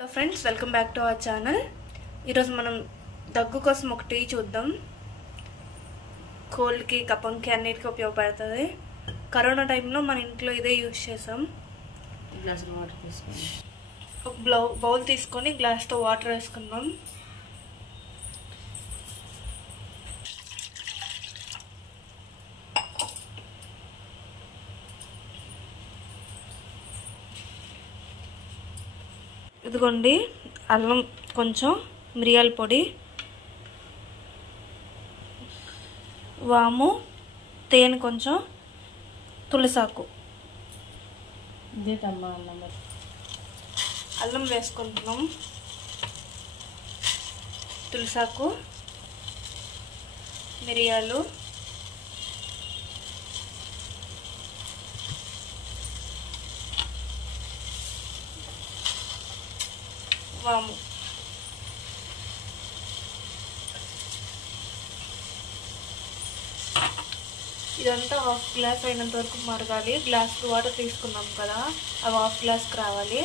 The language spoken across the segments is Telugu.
Hello friends, welcome back to our channel. ఈరోజు మనం దగ్గు కోసం ఒక టీ చూద్దాం. కోల్డ్ కి కఫంకి అన్నిటికీ ఉపయోగపడుతుంది. కరోనా టైంలో మన ఇంట్లో ఇదే యూజ్ చేసాం. గ్లాస్ వాటర్ తీసుకొని ఒక బౌల్ తీసుకొని గ్లాస్ తో వాటర్ వేసుకుందాం. ఇదిగోండి అల్లం కొంచెం, మిరియాల పొడి, వాము, తేనె కొంచెం, తులసాకు. అల్లం వేసుకుంటున్నాం, తులసాకు, మిరియాలు, వాము. ఇదంతా హాఫ్ గ్లాస్ అయినంత వరకు మరగాలి. గ్లాస్ వాటర్ తీసుకున్నాం కదా, అవి హాఫ్ గ్లాస్కి రావాలి.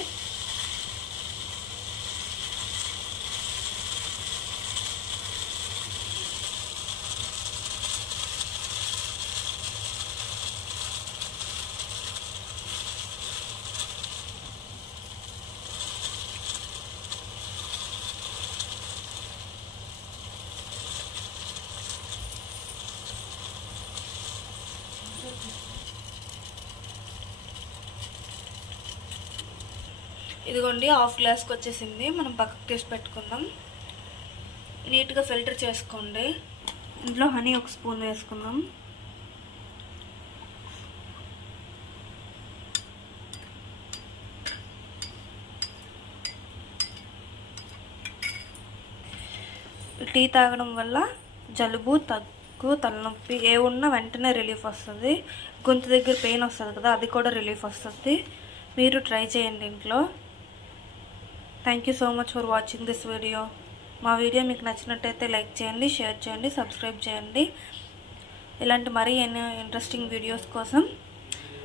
ఇదిగోండి హాఫ్ గ్లాస్కి వచ్చేసింది. మనం పక్కకు తీసి పెట్టుకుందాం. నీట్గా ఫిల్టర్ చేసుకోండి. ఇందులో హనీ ఒక స్పూన్ వేసుకుందాం. టీ తాగడం వల్ల జలుబు, దగ్గు, తలనొప్పి ఏ ఉన్నా వెంటనే రిలీఫ్ వస్తుంది. గొంతు దగ్గర పెయిన్ వస్తుంది కదా, అది కూడా రిలీఫ్ వస్తుంది. మీరు ట్రై చేయండి ఇంట్లో. Thank you so much for watching this video. మా వీడియో మీకు నచ్చినట్టయితే లైక్ చేయండి, షేర్ చేయండి, సబ్స్క్రైబ్ చేయండి. ఇలాంటి మరీ ఎన్నో ఇంట్రెస్టింగ్ వీడియోస్ కోసం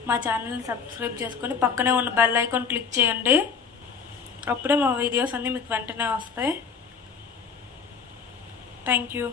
మా ఛానల్ని సబ్స్క్రైబ్ చేసుకొని పక్కనే ఉన్న బెల్ ఐకాన్ క్లిక్ చేయండి. అప్పుడే మా వీడియోస్ అన్నీ మీకు వెంటనే వస్తాయి. Thank you.